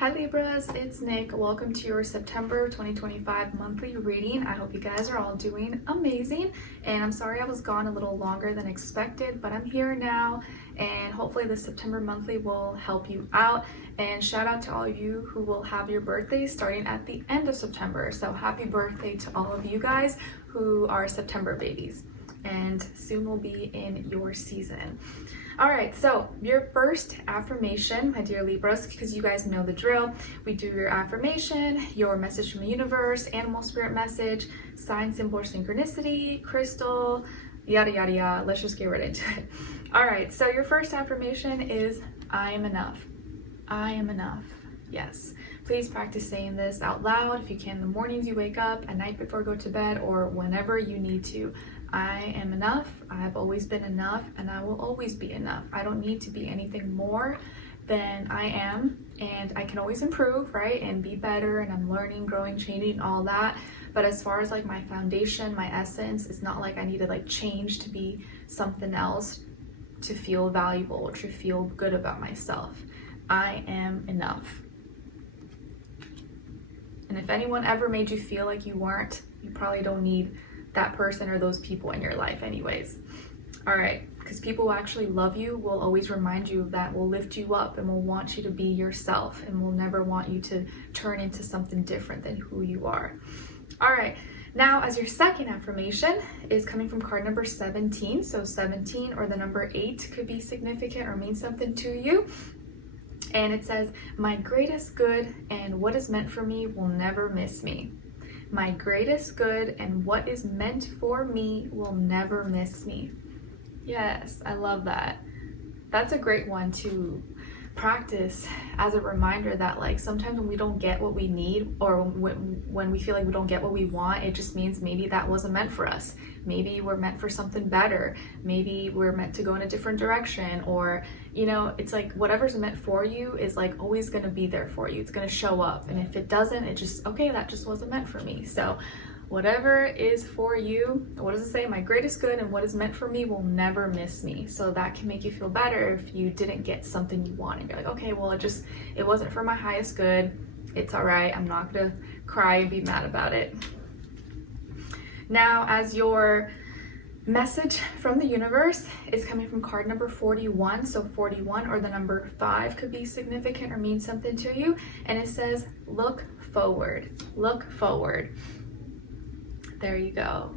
Hi Libras, it's Nick. Welcome to your September 2025 monthly reading. I hope you guys are all doing amazing. And I'm sorry I was gone a little longer than expected, but I'm here now. And hopefully the September monthly will help you out. And shout out to all of you who will have your birthdays starting at the end of September. So happy birthday to all of you guys who are September babies. And soon will be in your season. All right, so your first affirmation, my dear Libras, because you guys know the drill. We do your affirmation, your message from the universe, animal spirit message, sign, symbol, or synchronicity, crystal, yada, yada, yada. Let's just get right into it. All right, so your first affirmation is, I am enough. I am enough. Yes. Please practice saying this out loud if you can in the mornings you wake up, at night before you go to bed, or whenever you need to. I am enough. I have always been enough, and I will always be enough. I don't need to be anything more than I am, and I can always improve, right? And be better, and I'm learning, growing, changing, all that. But as far as like my foundation, my essence, it's not like I need to like change to be something else to feel valuable or to feel good about myself. I am enough. And if anyone ever made you feel like you weren't, you probably don't need that person or those people in your life anyways. All right, because people who actually love you will always remind you of that, will lift you up, and will want you to be yourself, and will never want you to turn into something different than who you are. All right, now as your second affirmation is coming from card number 17. So 17 or the number 8 could be significant or mean something to you. And it says, my greatest good and what is meant for me will never miss me. My greatest good and what is meant for me will never miss me. Yes, I love that. That's a great one to practice as a reminder that like sometimes when we don't get what we need, or when we feel like we don't get what we want, it just means maybe that wasn't meant for us. Maybe we're meant for something better. Maybe we're meant to go in a different direction, or you know, it's like whatever's meant for you is like always going to be there for you. It's going to show up, and if it doesn't, it just, okay, that just wasn't meant for me. So whatever is for you, what does it say? My greatest good and what is meant for me will never miss me. So that can make you feel better if you didn't get something you wanted. You're like, okay, well, it wasn't for my highest good. It's all right. I'm not gonna cry and be mad about it. Now, as your message from the universe is coming from card number 41. So 41 or the number 5 could be significant or mean something to you. And it says, look forward. Look forward. There you go.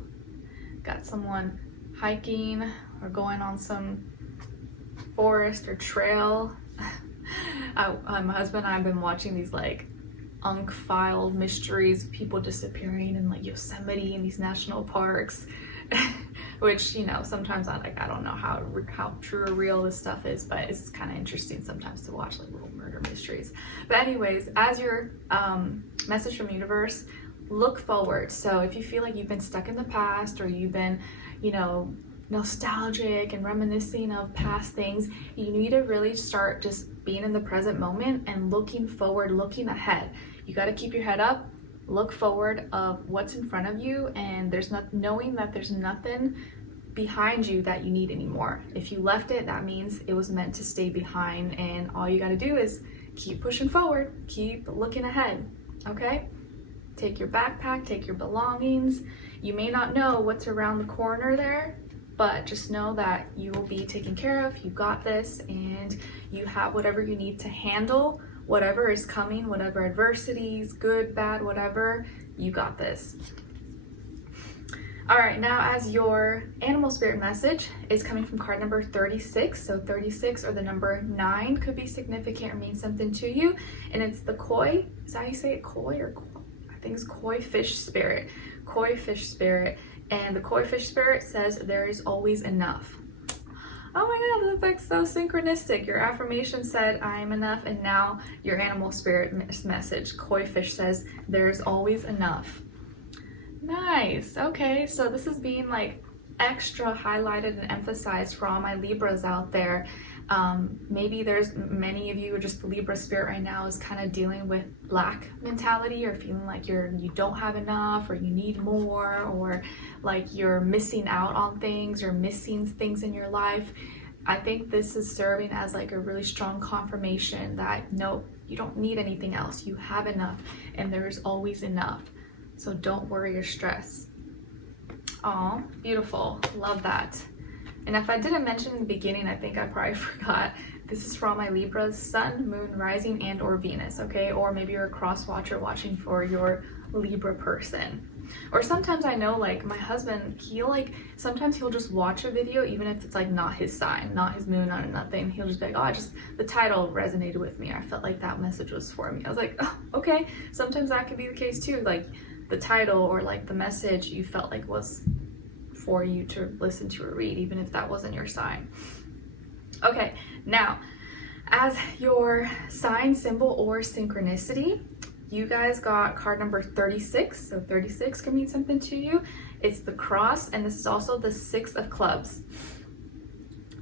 Got someone hiking or going on some forest or trail. My husband and I have been watching these like unfiled mysteries, people disappearing in like Yosemite and these national parks, which, you know, sometimes I don't know how true or real this stuff is, but it's kind of interesting sometimes to watch like little murder mysteries. But anyways, as your message from the universe, look forward. So if you feel like you've been stuck in the past, or you've been, you know, nostalgic and reminiscing of past things, you need to really start just being in the present moment and looking forward, looking ahead. You got to keep your head up, look forward of what's in front of you, and knowing that there's nothing behind you that you need anymore. If you left it, that means it was meant to stay behind, and all you got to do is keep pushing forward, keep looking ahead. Okay? Take your backpack, take your belongings. You may not know what's around the corner there, but just know that you will be taken care of. You got this, and you have whatever you need to handle whatever is coming, whatever adversities, good, bad, whatever, you got this. All right, now as your animal spirit message is coming from card number 36. So 36 or the number 9 could be significant or mean something to you. And it's the koi, is that how you say it, koi or koi? I think it's koi fish spirit. Koi fish spirit. And the koi fish spirit says there is always enough. Oh my God, that's like so synchronistic. Your affirmation said, I am enough, and now your animal spirit message, koi fish, says there's always enough. Nice. Okay, so this is being like extra highlighted and emphasized for all my Libras out there. Maybe there's many of you, or just the Libra spirit right now is kind of dealing with lack mentality, or feeling like you don't have enough, or you need more, or like you're missing out on things, or missing things in your life. I think this is serving as like a really strong confirmation that no, You don't need anything else. You have enough, and there's always enough. So don't worry or stress. Aw, beautiful. Love that. And if I didn't mention in the beginning, I think I probably forgot. This is from my Libra's sun, moon, rising, and or Venus, okay? Or maybe you're a cross watcher watching for your Libra person. Or sometimes I know, like, my husband, sometimes he'll just watch a video, even if it's like not his sign, not his moon, not nothing. He'll just be like, oh, the title resonated with me. I felt like that message was for me. I was like, oh, okay. Sometimes that could be the case too. Like the title or like the message you felt like was for you to listen to or read, even if that wasn't your sign. Okay, now, as your sign, symbol, or synchronicity, you guys got card number 36. So 36 can mean something to you. It's the cross, and this is also the 6 of clubs.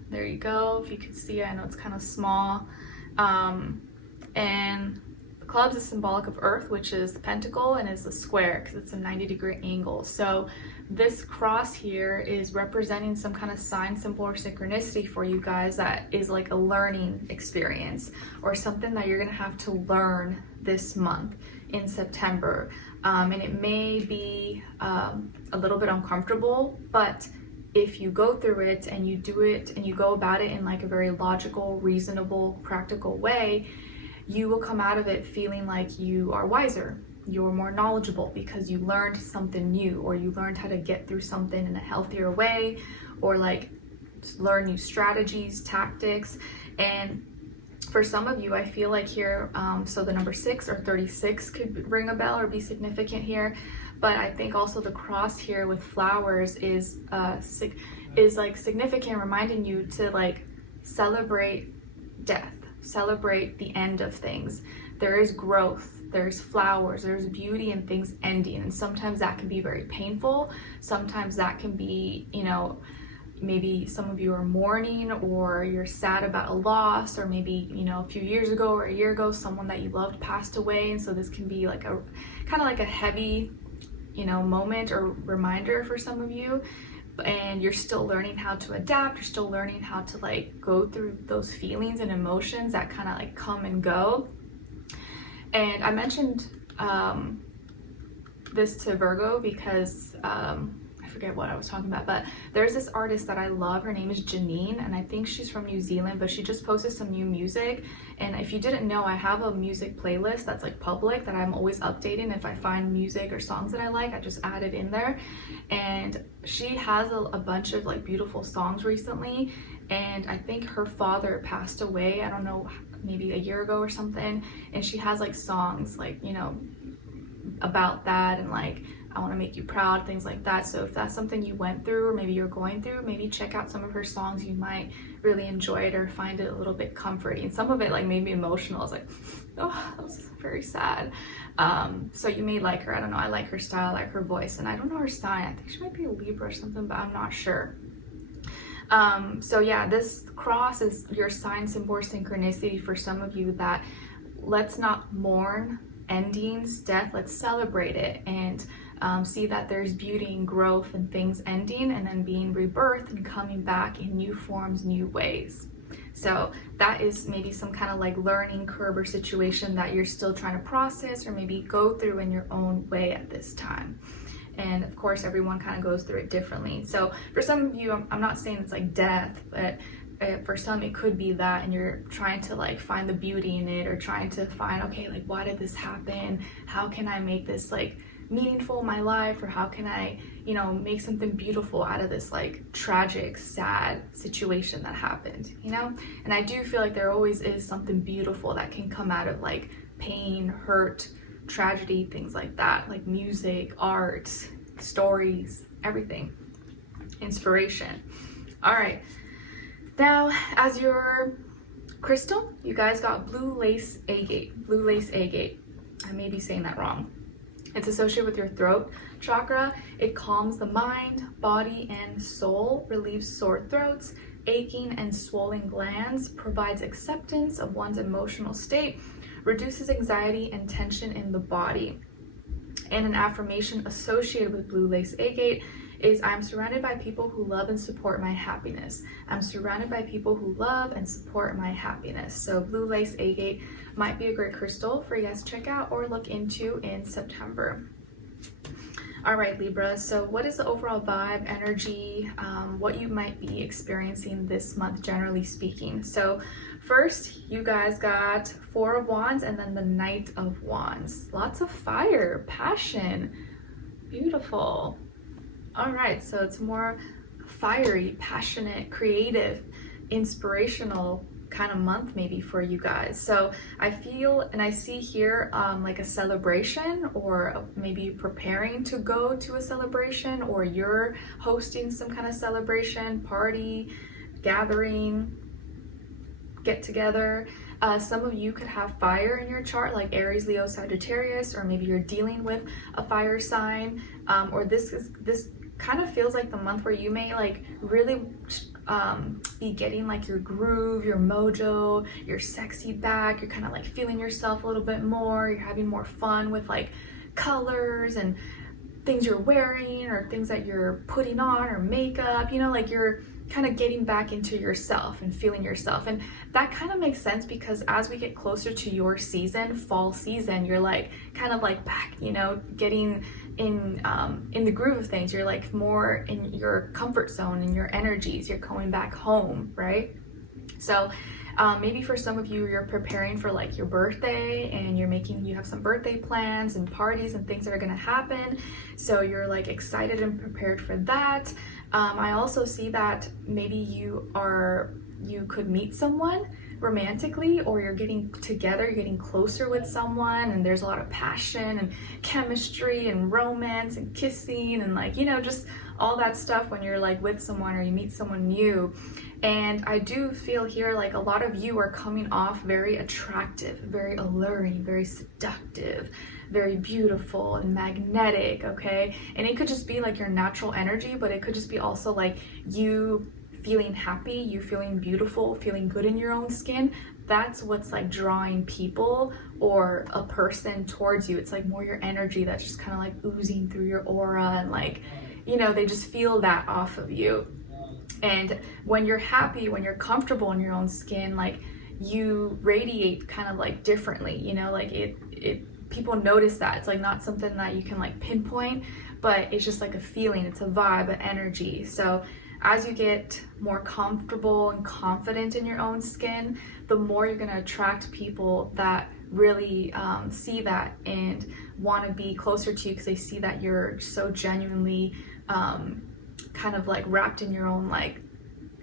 There you go. If you can see it, I know it's kind of small. And the clubs is symbolic of earth, which is the pentacle, and is the square because it's a 90-degree angle. So this cross here is representing some kind of sign, symbol, or synchronicity for you guys that is like a learning experience or something that you're gonna have to learn this month in September. And it may be a little bit uncomfortable, but if you go through it and you do it and you go about it in like a very logical, reasonable, practical way, you will come out of it feeling like you are wiser. You're more knowledgeable because you learned something new, or you learned how to get through something in a healthier way, or like learn new strategies, tactics. And for some of you, I feel like here, so the number 6 or 36 could ring a bell or be significant here. But I think also the cross here with flowers is like significant, reminding you to like celebrate death, celebrate the end of things. There is growth, there's flowers, there's beauty in things ending. And sometimes that can be very painful. Sometimes that can be, you know, maybe some of you are mourning, or you're sad about a loss, or maybe, you know, a few years ago or a year ago, someone that you loved passed away. And so this can be like a kind of like a heavy, you know, moment or reminder for some of you. And you're still learning how to adapt. You're still learning how to like go through those feelings and emotions that kind of like come and go. And I mentioned this to Virgo because I forget what I was talking about, but there's this artist that I love. Her name is Janine, and I think she's from New Zealand, but she just posted some new music. And if you didn't know, I have a music playlist that's like public that I'm always updating. If I find music or songs that I like, I just add it in there. And she has a bunch of like beautiful songs recently, and I think her father passed away, I don't know, maybe a year ago or something, and she has like songs like, you know, about that, and like I want to make you proud, things like that. So if that's something you went through, or maybe you're going through, maybe check out some of her songs. You might really enjoy it or find it a little bit comforting. Some of it like made me emotional. I was like, oh, that was very sad. So you may like her. I don't know. I like her style, I like her voice, and I don't know her sign. I think she might be a Libra or something, but I'm not sure. So yeah, this cross is your sign, symbol, or synchronicity for some of you, that let's not mourn endings, death. Let's celebrate it and see that there's beauty and growth and things ending and then being rebirthed and coming back in new forms, new ways. So that is maybe some kind of like learning curve or situation that you're still trying to process or maybe go through in your own way at this time. And of course, everyone kind of goes through it differently. So for some of you, I'm not saying it's like death, but for some it could be that, and you're trying to like find the beauty in it, or trying to find, okay, like why did this happen? How can I make this like meaningful in my life? Or how can I, you know, make something beautiful out of this like tragic, sad situation that happened, you know? And I do feel like there always is something beautiful that can come out of like pain, hurt, tragedy, things like that, like music, art, stories, everything, inspiration. All right, now as your crystal, you guys got blue lace agate. Blue lace agate, I may be saying that wrong. It's associated with your throat chakra. It calms the mind, body, and soul, relieves sore throats, aching and swollen glands, provides acceptance of one's emotional state, reduces anxiety and tension in the body. And an affirmation associated with blue lace agate is I'm surrounded by people who love and support my happiness. I'm surrounded by people who love and support my happiness. So blue lace agate might be a great crystal for you guys to check out or look into in September. All right, Libra, so what is the overall vibe, energy, what you might be experiencing this month, generally speaking? So first, you guys got Four of Wands and then the Knight of Wands. Lots of fire, passion, beautiful. All right, so it's more fiery, passionate, creative, inspirational kind of month maybe for you guys. So I feel and I see here like a celebration, or maybe preparing to go to a celebration, or you're hosting some kind of celebration, party, gathering, get together. Some of you could have fire in your chart, like Aries, Leo, Sagittarius, or maybe you're dealing with a fire sign, or this kind of feels like the month where you may like really be getting like your groove, your mojo, your sexy back. You're kind of like feeling yourself a little bit more. You're having more fun with like colors and things you're wearing or things that you're putting on or makeup, you know, like you're kind of getting back into yourself and feeling yourself. And that kind of makes sense because as we get closer to your season, fall season, you're like kind of like back, you know, getting in the groove of things. You're like more in your comfort zone and your energies. You're going back home, right? So maybe for some of you, you're preparing for like your birthday and you have some birthday plans and parties and things that are going to happen. So you're like excited and prepared for that. I also see that maybe you could meet someone romantically, or you're getting together, you're getting closer with someone, and there's a lot of passion and chemistry and romance and kissing and like, you know, just all that stuff when you're like with someone or you meet someone new. And I do feel here like a lot of you are coming off very attractive, very alluring, very seductive, very beautiful and magnetic, okay? And it could just be like your natural energy, but it could just be also like you feeling happy, you feeling beautiful, feeling good in your own skin. That's what's like drawing people or a person towards you. It's like more your energy that's just kind of like oozing through your aura, and like, you know, they just feel that off of you. And when you're happy, when you're comfortable in your own skin, like you radiate kind of like differently, you know, like it people notice that. It's like not something that you can like pinpoint, but it's just like a feeling, it's a vibe, an energy. So as you get more comfortable and confident in your own skin, the more you're going to attract people that really see that and want to be closer to you, because they see that you're so genuinely kind of like wrapped in your own like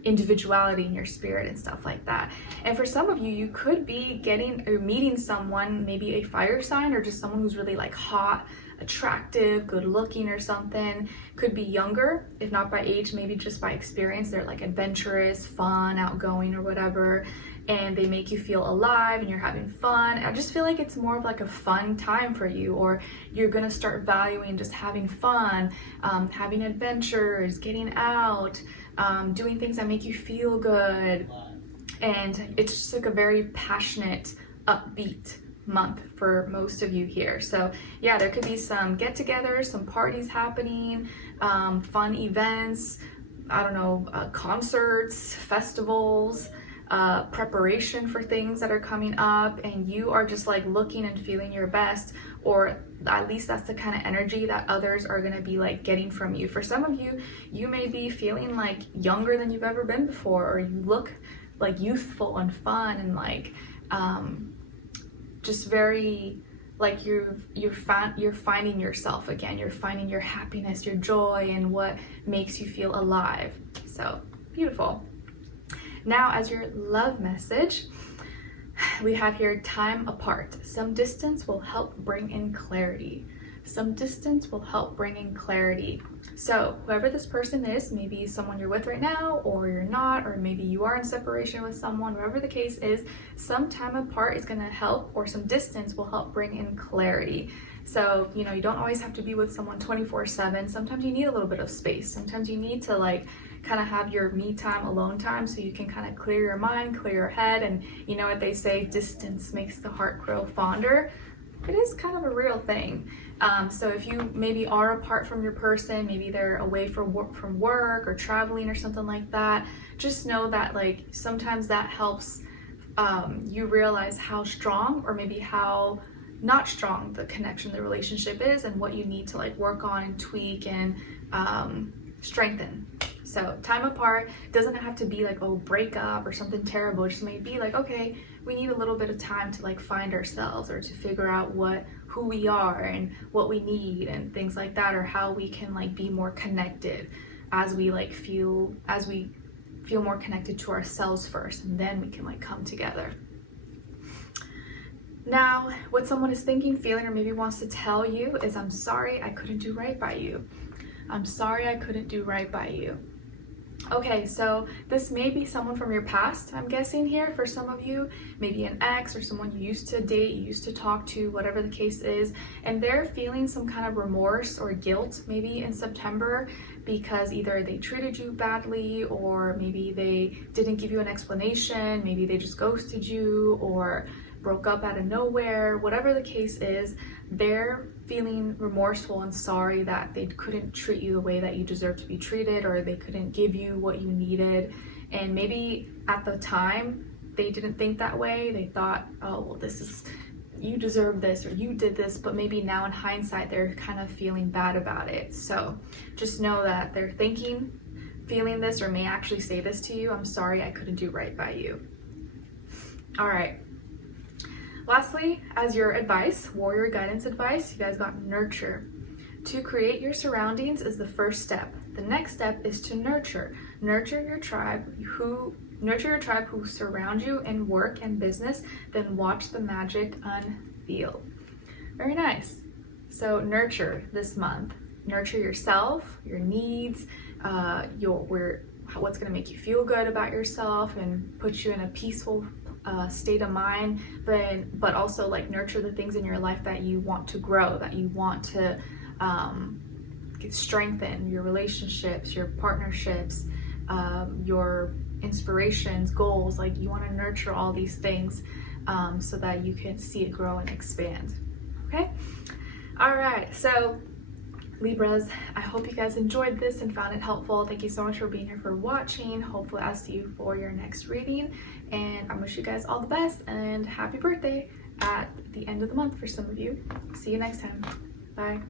individuality in your spirit and stuff like that. And for some of you, you could be getting or meeting someone, maybe a fire sign or just someone who's really like hot, attractive, good looking or something. Could be younger, if not by age, maybe just by experience. They're like adventurous, fun, outgoing or whatever, and they make you feel alive and you're having fun. I just feel like it's more of like a fun time for you, or you're gonna start valuing just having fun, having adventures, getting out, doing things that make you feel good. And it's just like a very passionate, upbeat month for most of you here. So yeah, there could be some get-togethers, some parties happening, fun events, I don't know, concerts, festivals, preparation for things that are coming up, and you are just like looking and feeling your best, or at least that's the kind of energy that others are going to be like getting from you. For some of you, you may be feeling like younger than you've ever been before, or you look like youthful and fun and like just very like you're finding yourself again. You're finding your happiness, your joy, and what makes you feel alive. So beautiful. Now, as your love message, we have here time apart. Some distance will help bring in clarity. Some distance will help bring in clarity. So whoever this person is, maybe someone you're with right now, or you're not, or maybe you are in separation with someone, whatever the case is, some time apart is going to help, or some distance will help bring in clarity. So, you know, you don't always have to be with someone 24/7. Sometimes you need a little bit of space. Sometimes you need to like kind of have your me time, alone time, so you can kind of clear your mind, clear your head. And you know what they say, distance makes the heart grow fonder. it is kind of a real thing. So if you maybe are apart from your person, maybe they're away from work or traveling or something like that, just know that like sometimes that helps you realize how strong or maybe how not strong the connection, the relationship is, and what you need to like work on and tweak and strengthen. So time apart doesn't have to be like a breakup or something terrible. It just may be like, okay, we need a little bit of time to like find ourselves or to figure out who we are and what we need and things like that, or how we can like be more connected as we feel more connected to ourselves first, and then we can like come together. Now, what someone is thinking, feeling, or maybe wants to tell you is, I'm sorry I couldn't do right by you. I'm sorry I couldn't do right by you. Okay, so this may be someone from your past, I'm guessing here for some of you, maybe an ex or someone you used to date, you used to talk to, whatever the case is, and they're feeling some kind of remorse or guilt maybe in September because either they treated you badly, or maybe they didn't give you an explanation, maybe they just ghosted you or broke up out of nowhere. Whatever the case is, they're feeling remorseful and sorry that they couldn't treat you the way that you deserve to be treated, or they couldn't give you what you needed. And maybe at the time they didn't think that way. They thought, oh, well, you deserve this, or you did this, but maybe now in hindsight they're kind of feeling bad about it. So just know that they're feeling this, or may actually say this to you: I'm sorry I couldn't do right by you. All right. Lastly, as your advice, warrior guidance advice, you guys got nurture. To create your surroundings is the first step. The next step is to nurture. Nurture your tribe who surround you in work and business, then watch the magic unveil. Very nice. So nurture this month. Nurture yourself, your needs, what's gonna make you feel good about yourself and put you in a peaceful state of mind, but also like nurture the things in your life that you want to grow, that you want to strengthen, your relationships, your partnerships, your inspirations, goals. Like you want to nurture all these things so that you can see it grow and expand. Okay. All right, so Libras, I hope you guys enjoyed this and found it helpful. Thank you so much for being here, for watching. Hopefully I'll see you for your next reading, and I wish you guys all the best and happy birthday at the end of the month for some of you. See you next time. Bye.